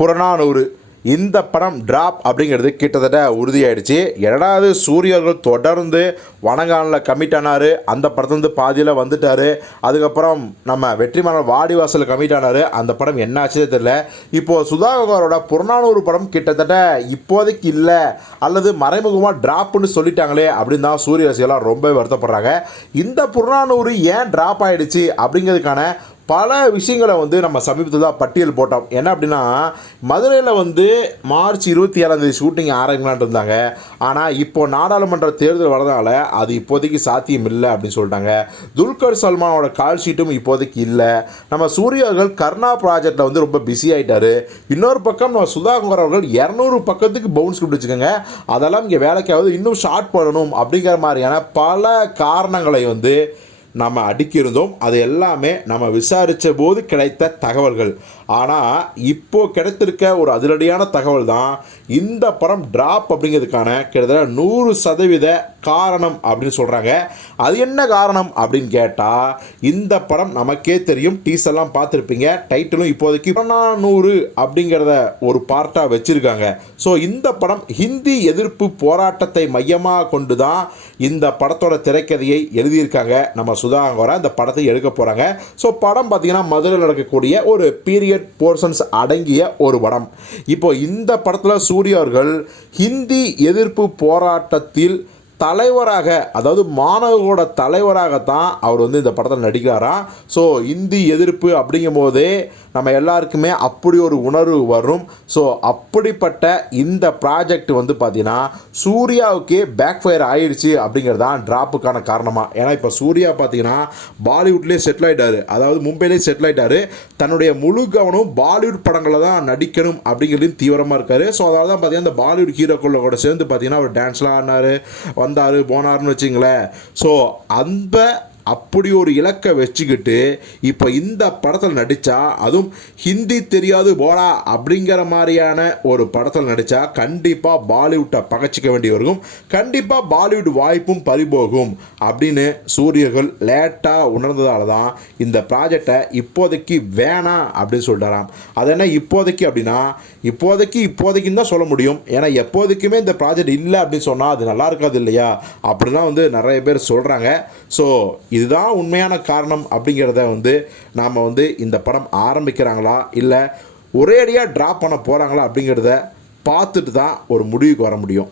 புறநானூறு. இந்த படம் டிராப் அப்படிங்கிறது கிட்டத்தட்ட உறுதியாயிடுச்சு. இரண்டாவது சூரியர்கள் தொடர்ந்து வனங்கானில் கமிட் ஆனார். அந்த படத்துலேருந்து பாதியில் வந்துட்டார். அதுக்கப்புறம் நம்ம வெற்றிமாறன் வாடிவாசல் கமிட் ஆனார். அந்த படம் என்ன ஆச்சுதே தெரியல. இப்போது சுதாகரோட புறநானூறு படம் கிட்டத்தட்ட இப்போதைக்கு இல்லை. அல்லது மறைமுகமாக ட்ராப்னு சொல்லிட்டாங்களே அப்படின்னு தான் சூரிய ரசிகர்லாம் ரொம்ப வருத்தப்படுறாங்க. இந்த புறநானூறு ஏன் ட்ராப் ஆகிடுச்சு அப்படிங்கிறதுக்கான பல விஷயங்களை வந்து நம்ம சமீபத்தில் தான் பட்டியல் போட்டோம். என்ன அப்படின்னா மதுரையில் வந்து மார்ச் இருபத்தி ஏழாம் தேதி ஷூட்டிங் ஆரம்பிக்கலான் இருந்தாங்க. ஆனால் இப்போ நாடாளுமன்ற தேர்தல் வரதுனால அது இப்போதைக்கு சாத்தியம் இல்லை அப்படின்னு சொல்லிட்டாங்க. துல்கர் சல்மானோட கால் ஷீட்டும் இப்போதைக்கு இல்லை. நம்ம சூரியர்கள் கர்ணா ப்ராஜெக்டில் வந்து ரொம்ப பிஸி ஆகிட்டார் இன்னொரு பக்கம் நம்ம சுதாகர் அவர்கள் இரநூறு பக்கத்துக்கு பவுன்ஸ் வச்சுக்கோங்க. அதெல்லாம் இங்கே வேலைக்காவது இன்னும் ஷார்ட் பண்ணணும் அப்படிங்கிற மாதிரியான பல காரணங்களை வந்து நம்ம அடுக்கியிருந்தோம். அது எல்லாமே நம்ம விசாரித்த போது கிடைத்த தகவல்கள். ஆனால் இப்போ கிடைத்திருக்க ஒரு அதிரடியான தகவல் தான் இந்த படம் ட்ராப் அப்படிங்கிறதுக்கான கிட்டத்தட்ட நூறு சதவீத காரணம் அப்படின்னு சொல்கிறாங்க அது என்ன காரணம் அப்படின்னு கேட்டால் இந்த படம் நமக்கே தெரியும். டீசர்லாம் பார்த்துருப்பீங்க. டைட்டிலும் இப்போதைக்கு நூறு அப்படிங்கிறத ஒரு பார்ட்டாக வச்சுருக்காங்க. ஸோ இந்த படம் ஹிந்தி எதிர்ப்பு போராட்டத்தை மையமாக கொண்டு தான் இந்த படத்தோட திரைக்கதையை எழுதியிருக்காங்க. நம்ம சுதாகரா இந்த படத்தை எடுக்க போகிறாங்க ஸோ படம் பார்த்திங்கன்னா மதுரையில் நடக்கக்கூடிய ஒரு பீரியட் போர்ஷன்ஸ் அடங்கிய ஒரு படம். இப்போ இந்த படத்தில் சூரியர்கள் ஹிந்தி எதிர்ப்பு போராட்டத்தில் தலைவராக அதாவது மாணவர்களோட தலைவராகத்தான் அவர் வந்து இந்த படத்தில் நடிக்கிறாரா? ஸோ இந்தி எதிர்ப்பு அப்படிங்கும் போதே நம்ம எல்லாருக்குமே அப்படி ஒரு உணர்வு வரும். ஸோ அப்படிப்பட்ட இந்த ப்ராஜெக்ட் வந்து பார்த்தீங்கன்னா சூர்யாவுக்கே பேக் ஃபயர் ஆயிடுச்சு அப்படிங்கிறது தான் ட்ராப்புக்கான காரணமாக ஏன்னா இப்போ சூர்யா பார்த்தீங்கன்னா பாலிவுட்லேயே செட்டில் ஆகிட்டாரு அதாவது மும்பைலேயே செட்டில் ஆகிட்டாரு தன்னுடைய முழு கவனம் பாலிவுட் படங்களில் தான் நடிக்கணும் அப்படிங்கிறதையும் தீவிரமாக இருக்காரு. ஸோ அதனால தான் பார்த்தீங்கன்னா அந்த பாலிவுட் ஹீரோக்களோட கூட சேர்ந்து பார்த்தீங்கன்னா அவர் டான்ஸ்லாம் ஆடினார். வந்தார் போனார்னு வச்சிங்களேன். ஸோ அந்த அப்படி ஒரு இலக்கை வச்சுக்கிட்டு இப்போ இந்த படத்தில் நடித்தா அதுவும் ஹிந்தி தெரியாது போடா அப்படிங்கிற மாதிரியான ஒரு படத்தில் நடித்தா கண்டிப்பாக பாலிவுட்டை பகச்சிக்க வேண்டி வரும் கண்டிப்பாக பாலிவுட் வாய்ப்பும் பறிபோகும் அப்படின்னு சூரியர்கள் லேட்டாக உணர்ந்ததால தான் இந்த ப்ராஜெக்டை இப்போதைக்கு வேணாம் அப்படின்னு சொல்லிட்டாராம் அது என்ன இப்போதைக்கு அப்படின்னா இப்போதைக்கு இப்போதைக்குன்னு தான் சொல்ல முடியும். ஏன்னா எப்போதைக்குமே இந்த ப்ராஜெக்ட் இல்லை அப்படின்னு சொன்னால் அது நல்லா இருக்காது இல்லையா? அப்படிலாம் வந்து நிறைய பேர் சொல்கிறாங்க ஸோ இதுதான் உண்மையான காரணம் அப்படிங்கிறத வந்து நாம் வந்து இந்த படம் ஆரம்பிக்கிறாங்களா இல்லை ஒரேடியாக ட்ராப் பண்ண போகிறாங்களா அப்படிங்கிறத பார்த்துட்டு தான் ஒரு முடிவுக்கு வர முடியும்.